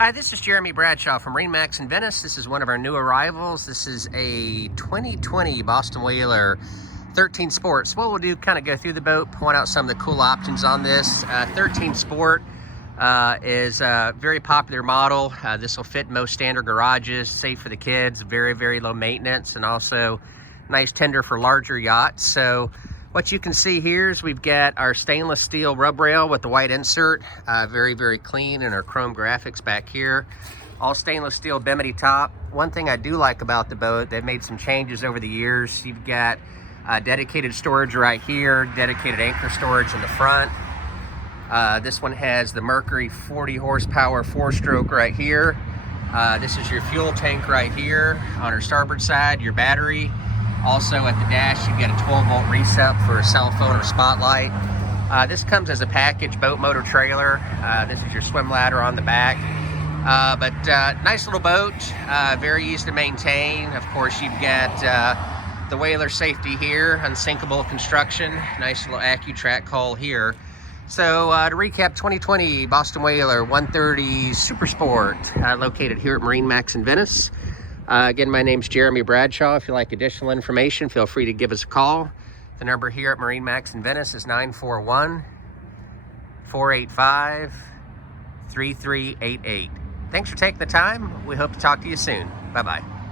Hi, this is Jeremy Bradshaw from MarineMax in Venice. This is one of our new arrivals. This is a 2020 Boston Whaler 13 Sport. So what we'll do, kind of go through the boat, point out some of the cool options on this. 13 Sport is a very popular model. This will fit most standard garages, safe for the kids, very, very low maintenance, and also nice tender for larger yachts. So what you can see here is we've got our stainless steel rub rail with the white insert, very, very clean, and our chrome graphics back here. All stainless steel bimini top. One thing I do like about the boat, they've made some changes over the years. You've got dedicated storage right here, dedicated anchor storage in the front. This one has the Mercury 40 horsepower 4-stroke right here. This is your fuel tank right here. On our starboard side, your battery. Also at the dash, you've got a 12-volt reset for a cell phone or spotlight. This comes as a package boat motor trailer. This is your swim ladder on the back. But nice little boat, very easy to maintain. Of course, you've got the Whaler safety here, unsinkable construction. Nice little AccuTrack hull here. So to recap, 2020 Boston Whaler 130 Super Sport, located here at MarineMax in Venice. Again, my name's Jeremy Bradshaw. If you like additional information, feel free to give us a call. The number here at MarineMax in Venice is 941-485-3388. Thanks for taking the time. We hope to talk to you soon. Bye-bye.